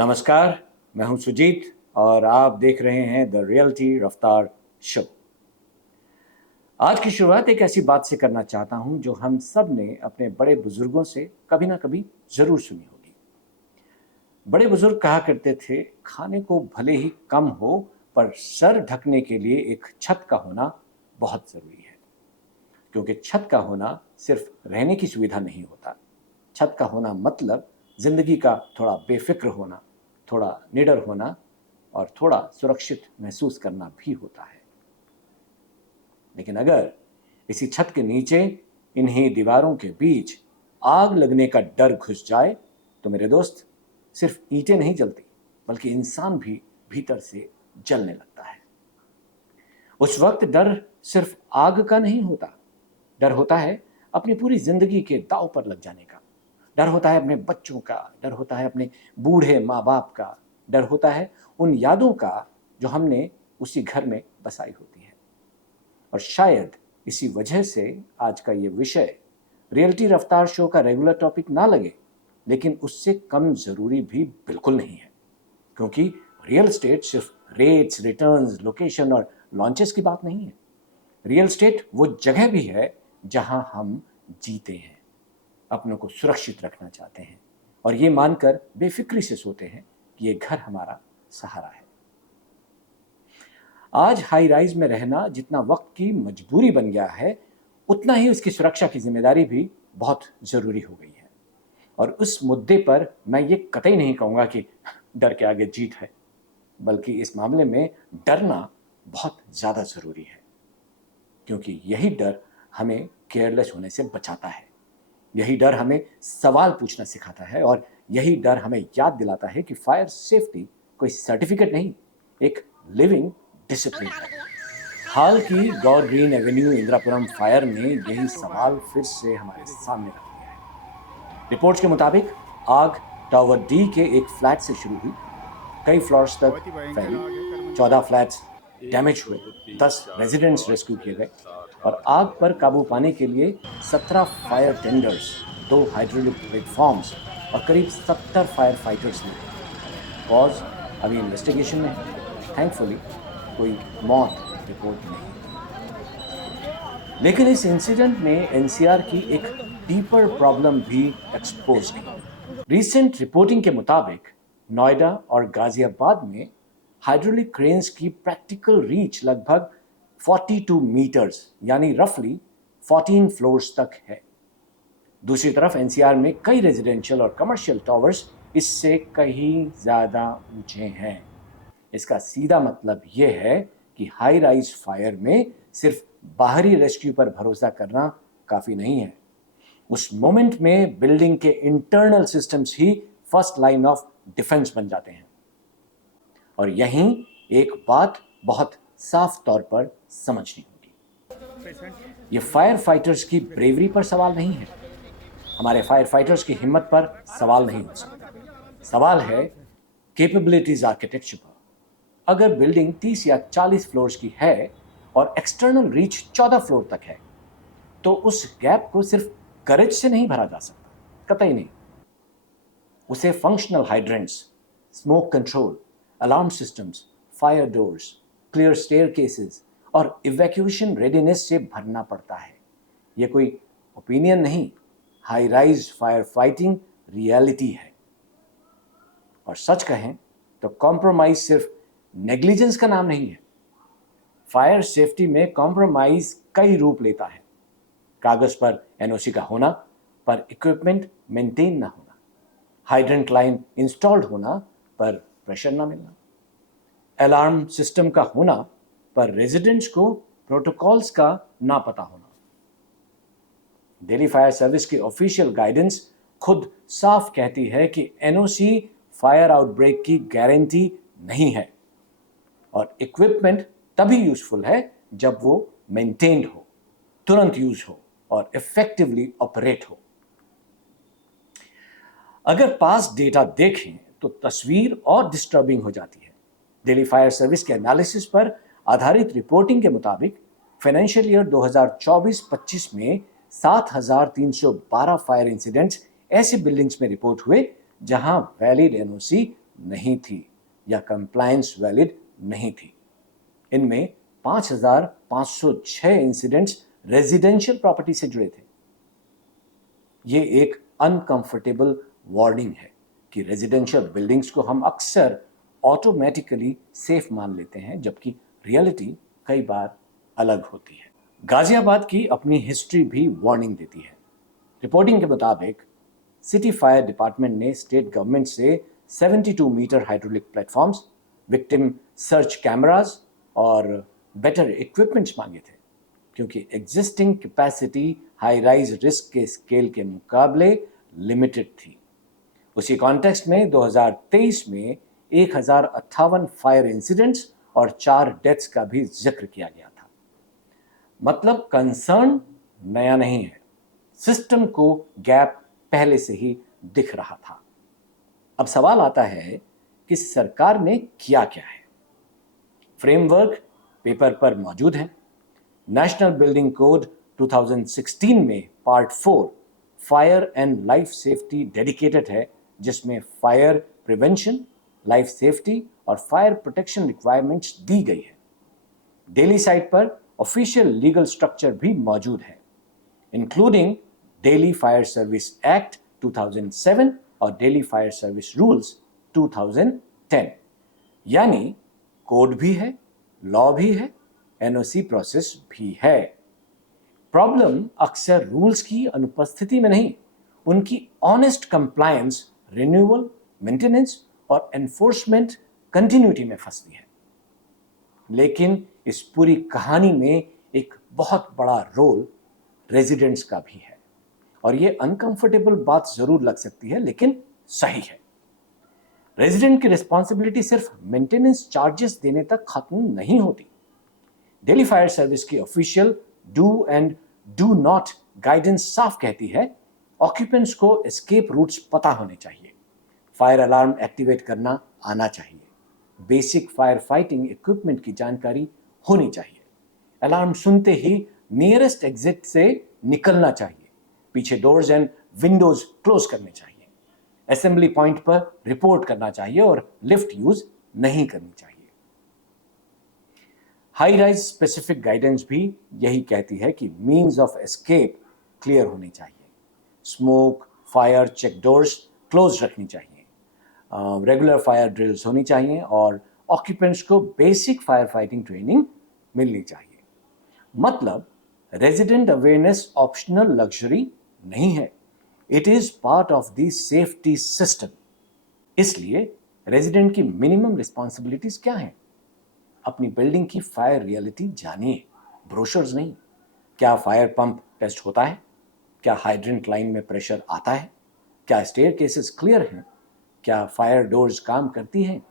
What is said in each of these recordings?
नमस्कार, मैं हूं सुजीत और आप देख रहे हैं द रियल्टी रफ्तार शो। आज की शुरुआत एक ऐसी बात से करना चाहता हूं जो हम सब ने अपने बड़े बुजुर्गों से कभी ना कभी जरूर सुनी होगी। बड़े बुजुर्ग कहा करते थे, खाने को भले ही कम हो पर सर ढकने के लिए एक छत का होना बहुत जरूरी है। क्योंकि छत का होना सिर्फ रहने की सुविधा नहीं होता। छत का होना मतलब जिंदगी का थोड़ा बेफिक्र होना, थोड़ा निडर होना और थोड़ा सुरक्षित महसूस करना भी होता है। लेकिन अगर इसी छत के नीचे, इन्हीं दीवारों के बीच आग लगने का डर घुस जाए तो मेरे दोस्त, सिर्फ ईंटें नहीं जलती बल्कि इंसान भी भीतर से जलने लगता है। उस वक्त डर सिर्फ आग का नहीं होता, डर होता है अपनी पूरी जिंदगी के दांव पर लग जाने का। डर होता है अपने बच्चों का, डर होता है अपने बूढ़े माँ बाप का, डर होता है उन यादों का जो हमने उसी घर में बसाई होती है। और शायद इसी वजह से आज का ये विषय रियल्टी रफ्तार शो का रेगुलर टॉपिक ना लगे, लेकिन उससे कम जरूरी भी बिल्कुल नहीं है। क्योंकि रियल एस्टेट सिर्फ रेट्स, रिटर्न्स, लोकेशन और लॉन्चेस की बात नहीं है। रियल एस्टेट वो जगह भी है जहां हम जीते हैं, अपनों को सुरक्षित रखना चाहते हैं और ये मानकर बेफिक्री से सोते हैं कि ये घर हमारा सहारा है। आज हाई राइज में रहना जितना वक्त की मजबूरी बन गया है, उतना ही उसकी सुरक्षा की जिम्मेदारी भी बहुत जरूरी हो गई है। और उस मुद्दे पर मैं ये कतई नहीं कहूंगा कि डर के आगे जीत है, बल्कि इस मामले में डरना बहुत ज्यादा जरूरी है। क्योंकि यही डर हमें केयरलेस होने से बचाता है, यही डर हमें सवाल पूछना सिखाता है और यही डर हमें याद दिलाता है कि फायर सेफ्टी कोई सर्टिफिकेट नहीं, एक लिविंग डिसिप्लिन है। हाल की God green Avenue Indirapuram fire ने यही सवाल फिर से हमारे सामने रख दिया है। रिपोर्ट्स के मुताबिक आग टावर डी के एक फ्लैट से शुरू हुई, कई फ्लोर्स तक फैली, 14 फ्लैट्स डैमेज हुए, 10 रेजिडेंट्स रेस्क्यू किए गए और आग पर काबू पाने के लिए 17 फायर टेंडर्स, 2 हाइड्रोलिक प्लेटफॉर्म्स और करीब 70 फायर फाइटर्स ने। कॉज अभी इन्वेस्टिगेशन में है। थैंकफुली कोई मौत रिपोर्ट नहीं। लेकिन इस इंसिडेंट ने एनसीआर की एक डीपर प्रॉब्लम भी एक्सपोज की। रीसेंट रिपोर्टिंग के मुताबिक नोएडा और गाजियाबाद में हाइड्रोलिक क्रेन्स की प्रैक्टिकल रीच लगभग 42 मीटर्स यानी रफली 14 फ्लोर्स तक है। दूसरी तरफ एनसीआर में कई रेजिडेंशियल और कमर्शियल टावर्स इससे कहीं ज्यादा ऊंचे हैं। इसका सीधा मतलब यह है कि हाई राइज फायर में सिर्फ बाहरी रेस्क्यू पर भरोसा करना काफी नहीं है। उस मोमेंट में बिल्डिंग के internal systems he first line of defence बन जाते हैं। और यहीं एक बात बहुत साफ तौर पर समझनी होगी। ये फायर फाइटर्स की ब्रेवरी पर सवाल नहीं है, हमारे फायर फाइटर्स की हिम्मत पर सवाल नहीं हो सकता। सवाल है कैपेबिलिटीज आर्किटेक्चर पर। अगर बिल्डिंग 30 या 40 फ्लोर्स की है और एक्सटर्नल रीच 14 फ्लोर तक है, तो उस गैप को सिर्फ करेज से नहीं भरा जा सकता, कतई नहीं। उसे functional hydrants, smoke control, alarm systems, fire doors, clear staircases और इवैक्यूएशन रेडीनेस से भरना पड़ता है। यह कोई ओपिनियन नहीं, high rise fire fighting reality है। और सच कहें तो कॉम्प्रोमाइज सिर्फ नेग्लिजेंस का नाम नहीं है। फायर सेफ्टी में कॉम्प्रोमाइज कई रूप लेता है। कागज पर एनओसी का होना, पर इक्विपमेंट मेंटेन ना होना, हाइड्रेंट लाइन इंस्टॉल्ड होना पर प्रेशर ना मिलना, अलार्म सिस्टम का होना पर रेजिडेंट्स को प्रोटोकॉल्स का ना पता होना। दिल्ली फायर सर्विस की ऑफिशियल गाइडेंस खुद साफ कहती है कि एनओसी फायर आउटब्रेक की गारंटी नहीं है और इक्विपमेंट तभी यूजफुल है जब वो मेंटेन्ड हो, तुरंत यूज हो और इफेक्टिवली ऑपरेट हो। अगर पास डेटा देखें तो तस्वीर और डिस्टर्बिंग हो जाती है। दिल्ली फायर सर्विस के एनालिसिस पर आधारित रिपोर्टिंग के मुताबिक फाइनेंशियल ईयर 2024-25 में 7,312 फायर इंसिडेंट्स ऐसे बिल्डिंग्स में रिपोर्ट हुए जहां वैलिड एनओसी नहीं थी या कंप्लायंस वैलिड नहीं थी। इनमें 5,506 इंसिडेंट्स रेजिडेंशियल प्रॉपर्टी से जुड़े थे। ये एक अनकंफर्टेबल वार्निंग है कि रेजिडेंशियल बिल्डिंग्स को हम अक्सर ऑटोमेटिकली सेफ मान लेते हैं, जबकि रियलिटी कई बार अलग होती है। गाजियाबाद की अपनी हिस्ट्री भी वार्निंग देती है। रिपोर्टिंग के मुताबिक सिटी फायर डिपार्टमेंट ने स्टेट गवर्नमेंट से 72 metre hydraulic platforms, victim search cameras और बेटर इक्विपमेंट्स मांगे थे, क्योंकि existing capacity high rise risk के स्केल के मुकाबले लिमिटेड थी। उसी कॉन्टेक्स्ट में 2023 में 1058 फायर इंसिडेंट्स और 4 डेथ्स का भी जिक्र किया गया था। मतलब कंसर्न नया नहीं है, सिस्टम को गैप पहले से ही दिख रहा था। अब सवाल आता है कि सरकार ने किया क्या है। फ्रेमवर्क पेपर पर मौजूद है। नेशनल बिल्डिंग कोड 2016 में part 4 fire and life safety dedicated है, जिसमें फायर प्रिवेंशन, लाइफ सेफ्टी और फायर प्रोटेक्शन रिक्वायरमेंट्स दी गई है। दिल्ली साइट पर ऑफिशियल लीगल स्ट्रक्चर भी मौजूद है, including Delhi fire service act 2007 और दिल्ली फायर सर्विस रूल्स 2010। यानी कोड भी है, लॉ भी है, एनओसी प्रोसेस भी है। प्रॉब्लम अक्सर रूल्स की अनुपस्थिति में नहीं, उनकी ऑनेस्ट कंप्लायंस, रिन्यूअल, मेंटेनेंस और एनफोर्समेंट कंटिन्यूटी में फंसती है। लेकिन इस पूरी कहानी में एक बहुत बड़ा रोल रेजिडेंट्स का भी है, और ये अनकंफर्टेबल बात जरूर लग सकती है, लेकिन सही है। रेजिडेंट की रिस्पॉन्सिबिलिटी सिर्फ मेंटेनेंस चार्जेस देने तक खत्म नहीं होती। दिल्ली फायर सर्विस की official do and do not guidance साफ कहती है, ऑक्यूपेंट्स को एस्केप रूट्स पता होने चाहिए, फायर अलार्म एक्टिवेट करना आना चाहिए, बेसिक फायर फाइटिंग इक्विपमेंट की जानकारी होनी चाहिए, अलार्म सुनते ही नियरेस्ट एग्जिट से निकलना चाहिए, पीछे डोर्स एंड विंडोज क्लोज करने चाहिए, असेंबली पॉइंट पर रिपोर्ट करना चाहिए और लिफ्ट यूज नहीं करनी चाहिए। हाई राइज स्पेसिफिक गाइडेंस भी यही कहती है कि मीन्स ऑफ एस्केप क्लियर होनी चाहिए, smoke, fire check doors close रखनी चाहिए, रेगुलर फायर ड्रिल्स होनी चाहिए और ऑक्यूपेंट्स को बेसिक फायर फाइटिंग ट्रेनिंग मिलनी चाहिए। मतलब रेजिडेंट अवेयरनेस ऑप्शनल लग्जरी नहीं है, it is part of the safety system. इसलिए रेजिडेंट की मिनिमम रिस्पॉन्सिबिलिटीज क्या हैं? अपनी बिल्डिंग की फायर रियलिटी जानिए, ब्रोशर्स नहीं। क्या फायर पंप टेस्ट होता है? क्या हाइड्रेंट लाइन में प्रेशर आता है? क्या स्टेयर केसेस क्लियर हैं? क्या फायर डोर्स काम करती हैं?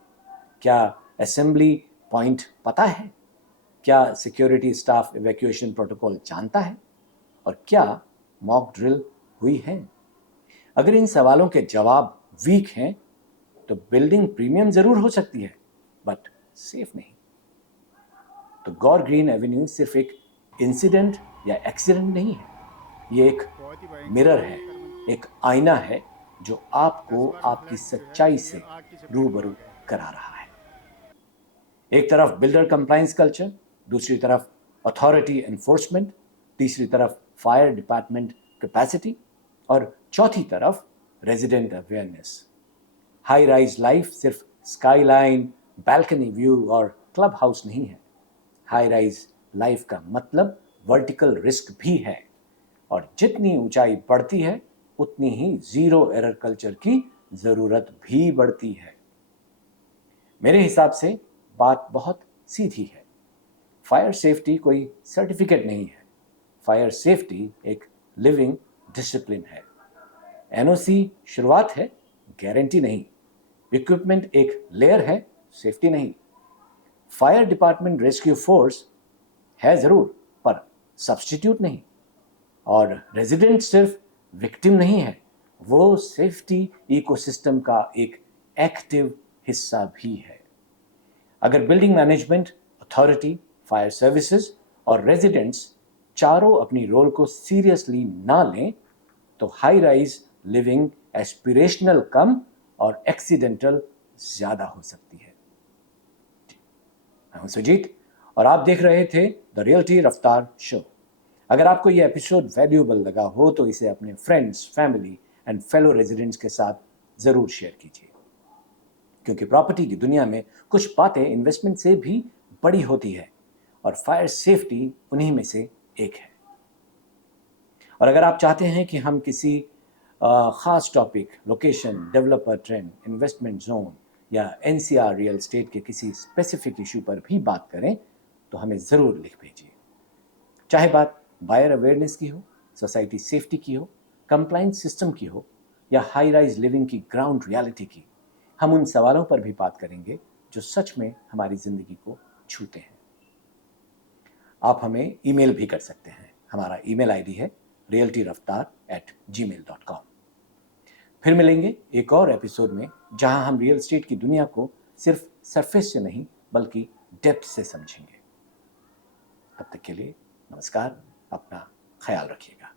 क्या असेंबली पॉइंट पता है? क्या सिक्योरिटी स्टाफ इवैक्यूएशन प्रोटोकॉल जानता है? और क्या मॉक ड्रिल हुई है? अगर इन सवालों के जवाब वीक हैं तो बिल्डिंग प्रीमियम जरूर हो सकती है, बट सेफ नहीं। तो गौर ग्रीन एवेन्यू सिर्फ एक इंसिडेंट या एक्सीडेंट नहीं है, ये एक मिरर है, एक आईना है जो आपको आपकी सच्चाई से रूबरू करा रहा है। एक तरफ बिल्डर कंप्लायंस कल्चर, दूसरी तरफ अथॉरिटी एनफोर्समेंट, तीसरी तरफ फायर डिपार्टमेंट कैपेसिटी और चौथी तरफ resident awareness. High rise life सिर्फ स्काईलाइन, बैल्कनी व्यू और क्लब हाउस नहीं है। हाई राइज लाइफ का मतलब वर्टिकल रिस्क भी है, और जितनी ऊंचाई बढ़ती है उतनी ही जीरो एरर कल्चर की जरूरत भी बढ़ती है। मेरे हिसाब से बात बहुत सीधी है। फायर सेफ्टी कोई सर्टिफिकेट नहीं है, फायर सेफ्टी एक लिविंग डिसिप्लिन है। एनओसी शुरुआत है, गारंटी नहीं। इक्विपमेंट एक लेयर है, सेफ्टी नहीं। फायर डिपार्टमेंट रेस्क्यू फोर्स है जरूर, पर सब्स्टिट्यूट नहीं। और रेजिडेंट सिर्फ विक्टिम नहीं है, वो सेफ्टी इकोसिस्टम का एक एक्टिव हिस्सा भी है। अगर building management, authority, fire services और रेजिडेंट्स चारों अपनी रोल को सीरियसली ना लें तो हाई राइज लिविंग एस्पिरेशनल कम और एक्सीडेंटल ज्यादा हो सकती है। मैं हूं सुजीत और आप देख रहे थे द रियल्टी रफ्तार शो। अगर आपको यह एपिसोड वैल्यूएबल लगा हो तो इसे अपने friends, family and fellow residents के साथ जरूर शेयर कीजिए, क्योंकि प्रॉपर्टी की दुनिया में कुछ बातें इन्वेस्टमेंट से भी बड़ी होती है और फायर सेफ्टी उन्हीं में से एक है। और अगर आप चाहते हैं कि हम किसी खास topic, location, developer trend, investment zone या एनसीआर रियल एस्टेट के किसी स्पेसिफिक इशू पर भी बात करें तो हमें ज़रूर लिख भेजिए। चाहे बात बायर अवेयरनेस की हो, सोसाइटी सेफ्टी की हो, कंप्लाइंस सिस्टम की हो या हाई राइज लिविंग की ग्राउंड रियलिटी की, हम उन सवालों पर भी बात करेंगे जो सच में हमारी ज़िंदगी को छूते हैं। आप हमें ईमेल भी कर सकते हैं। हमारा ईमेल आईडी है realtyraftar@gmail.com। फिर मिलेंगे एक और एपिसोड में जहां हम रियल एस्टेट की दुनिया को सिर्फ सरफेस से नहीं बल्कि डेप्थ से समझेंगे। तब तक के लिए नमस्कार, अपना ख्याल रखिएगा।